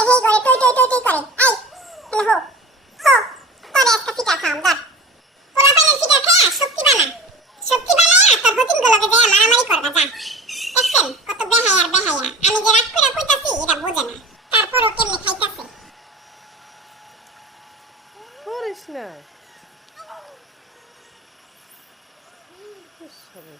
করে হেই করে টই টই টই টই করে আই মানে হো হো তোরে একটা ফিকা খাম ধর পোলা পাইনের ফিকা খায় শক্তি বানা শক্তি বানায় আর তোর হতিন গুলোকে যায় মারামারি করবা যা দেখছেন কত বেহায়া আর বেহায়া আমি যে রাগ করে কইতাছি এটা বোঝে না। তারপরও কেমনে খাইতাছে করিস না সবাই